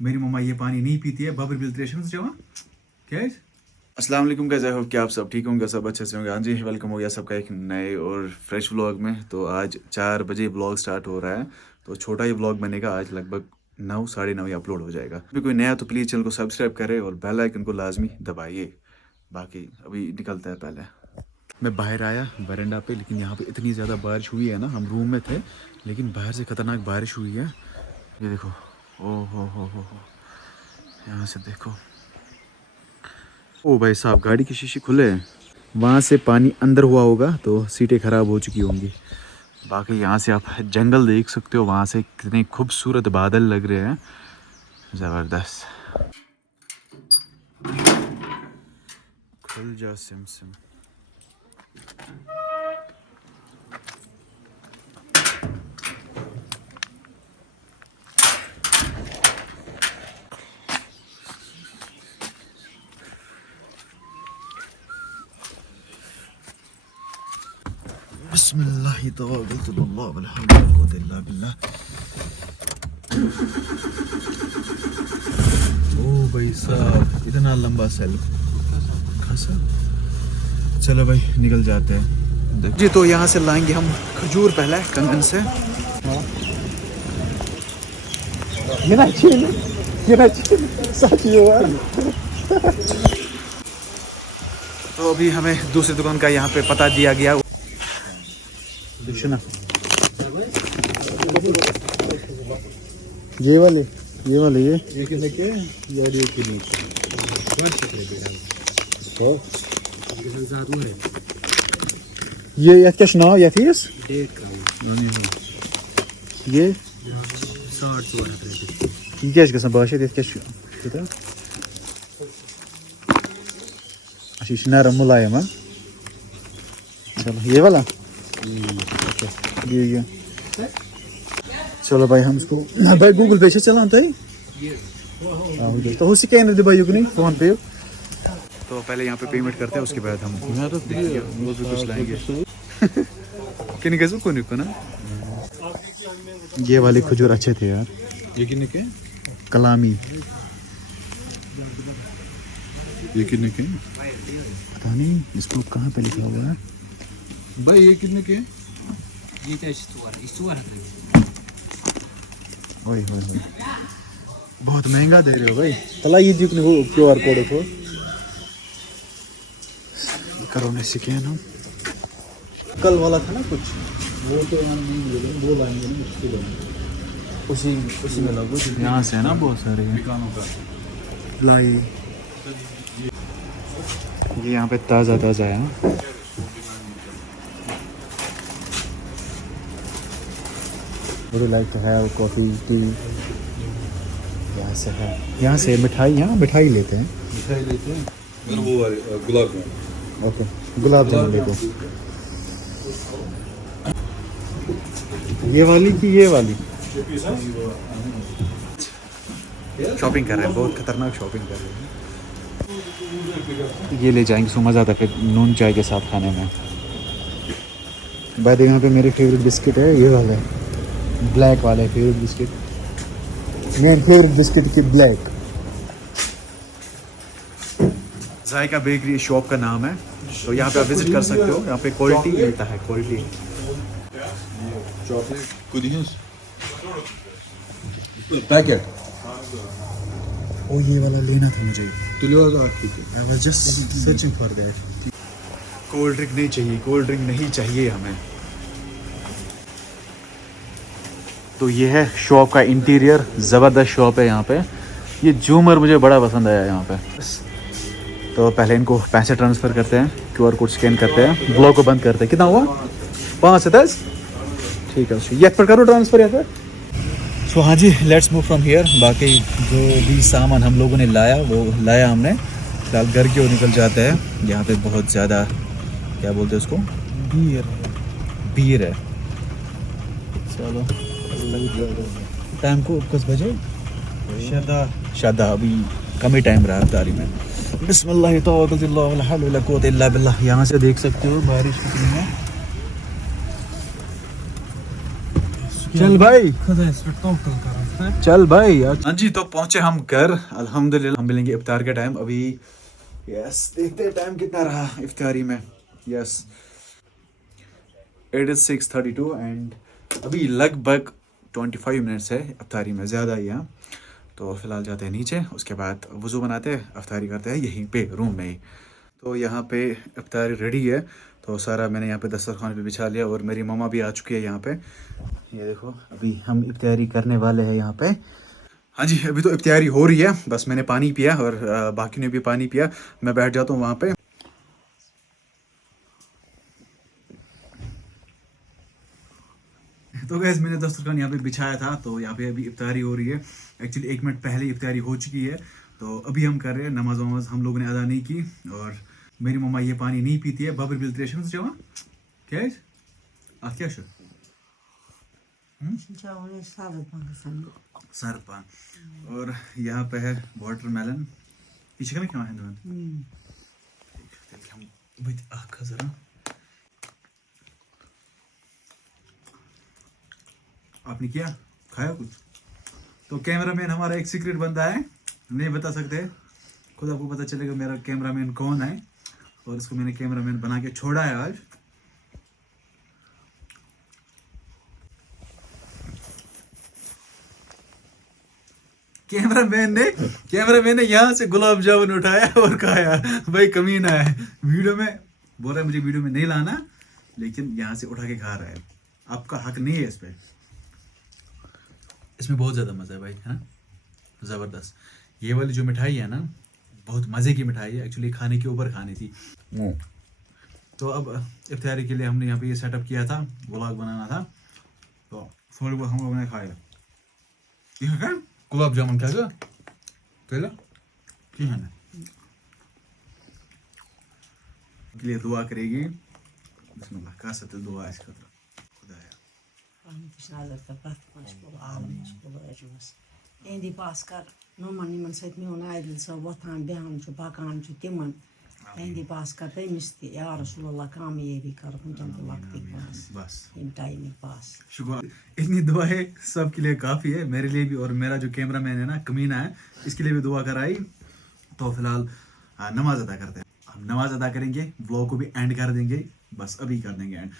मेरी मम्मा ये पानी नहीं पीती है। बबर फिल्ट्रेशन से जमा क्या है। अस्सलाम वालेकुम, कैसे हो क्या आप सब ठीक होंगे, सब अच्छे से होंगे। हाँ जी, वेलकम हो गया सबका एक नए और फ्रेश व्लॉग में। तो आज 4 बजे व्लॉग स्टार्ट हो रहा है, तो छोटा ही व्लॉग बनेगा आज, लगभग 9 साढ़े 9 ही अपलोड हो जाएगा। अभी कोई नया तो प्लीज़ चैनल को सब्सक्राइब करें और बेल आइकन को लाजमी दबाइए। बाकी अभी निकलता है। पहले मैं बाहर आया बरंडा पे, लेकिन यहाँ पे इतनी ज़्यादा बारिश हुई है ना, हम रूम में थे लेकिन बाहर से ख़तरनाक बारिश हुई है। ये देखो, ओ हो, यहाँ से देखो। ओ भाई साहब, गाड़ी के शीशे खुले हैं, वहाँ से पानी अंदर हुआ होगा तो सीटें ख़राब हो चुकी होंगी। बाकी यहाँ से आप जंगल देख सकते हो, वहाँ से कितने खूबसूरत बादल लग रहे हैं, ज़बरदस्त। खुल जा सिम सिम। बिस्मिल्लाह तवक्कलतुल्लाह वला हौला वला कुव्वता इल्ला बिल्लाह। ओ भाई साहब, इतना लंबा सेल खासा। चलो भाई निकल जाते हैं जी। तो यहाँ से लाएंगे हम खजूर पहले कंगन से। तो अभी हमें दूसरी दुकान का यहाँ पे पता दिया गया। ये वाले ये कितने के यार, ये कितने ये यह क्या नाव या फीस ये 60 ये क्या गसन बाशत यह क्या अच्छा नरम मुलायम। हाँ चलो ये वाला ये चलो भाई हम इसको भाई गूगल पे से चलाते हैं तो हो स्कैनर दे भाई नहीं फोन पे। तो पहले यहाँ पे पेमेंट करते हैं, उसके बाद हम वो भी कुछ लाएंगे। किन कैसे को ना ये वाले खजूर अच्छे थे यार। ये कितने के कलामी ये कितने के पता नहीं, इसको कहाँ पे लिखा हुआ है भाई। ये कितने के ओए बहुत महंगा दे रहे हो भाई। तला ये दिखने वो QR कोड को करो ना स्कैन। हम कल वाला था ना कुछ, वो तो वो लाएंगे ना मुश्किल है। उसी में लगो यहाँ से है ना बहुत सारे लाई। ये यहाँ पे ताज़ा है। Would you like to have coffee, tea? यहाँ से मिठाई, यहाँ मिठाई लेते हैं। वो गुलाब जामुन। ओके गुलाब जामुन ले दो। ये वाली की ये वाली शॉपिंग कर रहे हैं, बहुत खतरनाक शॉपिंग कर रहे हैं। ये ले जाएंगे, सो मज़ा आता है फिर नून चाय के साथ खाने में। बाद यहाँ पे मेरे फेवरेट बिस्किट है ये वाला है, ब्लैक वाला है फेवरेट बिस्किट। मेरे फेवरेट बिस्किट की ब्लैक। जायका बेकरी शॉप का नाम है, तो यहाँ पे आप विजिट कर सकते हो। यहाँ पे क्वालिटी मिलता है, क्वालिटी। पैकेट ओ ये वाला लेना था मुझे। तो I was just searching for that। Cold drink नहीं चाहिए, कोल्ड ड्रिंक नहीं चाहिए हमें। तो ये है शॉप का इंटीरियर, ज़बरदस्त शॉप है यहाँ पे। ये झूमर मुझे बड़ा पसंद आया यहाँ पे। तो पहले इनको पैसे ट्रांसफ़र करते हैं, QR कोड स्कैन करते हैं, ब्लॉग को बंद करते हैं। कितना हुआ 5 से 10 ठीक है। ये पर करो ट्रांसफ़र या फिर। सो हाँ जी, लेट्स मूव फ्रॉम हियर। बाकी जो भी सामान हम लोगों ने लाया वो लाया हमने। फिलहाल घर की ओर निकल जाते हैं। यहाँ पे बहुत ज़्यादा क्या बोलते हैं उसको, भीड़ है। चलो टाइम को किस बजे शादा अभी कम ही टाइम रहा अफ्तारी में। बिस्मिल्लाह तवक्कलतुल्लाह वला हौला वला कुव्वता इल्ला बिल्लाह। यहाँ से देख सकते हो बारिश कितनी है। चल भाई खुदा इस पे तवक्कल करो। चल भाई यार। हाँ जी, तो पहुंचे हम घर अल्हम्दुलिल्लाह। हम मिलेंगे इफ्तार के टाइम अभी। यस, देखते हैं टाइम कितना रहा इफ्तारी में। यस, इट इज़ 6:32 एंड अभी लगभग 25 मिनट्स है इफ्तारी में, ज़्यादा ही है। तो फिलहाल जाते हैं नीचे, उसके बाद वज़ू बनाते हैं, इफ्तारी करते हैं यहीं पे रूम में ही। तो यहाँ पे इफ्तारी रेडी है, तो सारा मैंने यहाँ पे दस्तरखान पे बिछा लिया और मेरी मम्मा भी आ चुकी है यहाँ पे। ये देखो, अभी हम इफ्तारी करने वाले हैं यहाँ पे। हाँ जी, अभी तो इफ्तारी हो रही है, बस मैंने पानी पिया और बाकी ने भी पानी पिया। मैं बैठ जाता हूँ वहाँ पे। तो गैस, मैंने दस्तरखान यहाँ पे बिछाया था, तो यहाँ पे अभी इफ्तारी हो रही है। एक्चुअली 1 मिनट पहले इफ्तारी हो चुकी है, तो अभी हम कर रहे हैं। नमाज वमाज हम लोगों ने अदा नहीं की और मेरी मम्मा ये पानी नहीं पीती है। बबर फिल्ट्रेशन से जमा क्या है आप क्या शो सर पान। और यहाँ पे है वाटरमेलन। पीछे का क्या है हम आखा जरा। आपने किया खाया कुछ? तो कैमरामैन हमारा एक सीक्रेट बंदा है, नहीं बता सकते, खुद आपको पता चलेगा मेरा कैमरामैन कौन है। और इसको मैंने कैमरामैन बना के छोड़ा है आज। कैमरामैन ने यहाँ से गुलाब जामुन उठाया और खाया। भाई कमीना है, वीडियो में बोल रहा है मुझे वीडियो में नहीं लाना, लेकिन यहाँ से उठा के खा रहा है। आपका हक नहीं है इस पे। इसमें बहुत ज़्यादा मज़ा है भाई, है ना, ज़बरदस्त। ये वाली जो मिठाई है ना, बहुत मज़े की मिठाई है। एक्चुअली खाने के ऊपर खानी थी। तो अब इफ्तारी के लिए हमने यहाँ पे ये सेटअप किया था, व्लॉग बनाना था, तो थोड़ी बहुत हम लोगों ने खाया। ये क्या गुलाब जामुन क्या पहला की है ना के लिए दुआ करेगी। बिस्मिल्लाह का सत दुआ इस खतर खुदाया एंदी पास कर नोमन निमन सत मेन आदिल सब वथान बेहान पकान तिमन एंदी पास कर तमिस या रसूलुल्लाह कामयाबी कर तुम वक्त पास बस इन टाइम पास। शुक्र, इतनी दुआ है सबके लिए काफ़ी है, मेरे लिए भी। और मेरा जो कैमरामैन है ना, कमीना है, इसके लिए भी दुआ कराई। तो फिलहाल नमाज अदा करते हैं। हम नमाज अदा करेंगे, व्लॉग को भी एंड कर देंगे, बस अभी कर देंगे एंड।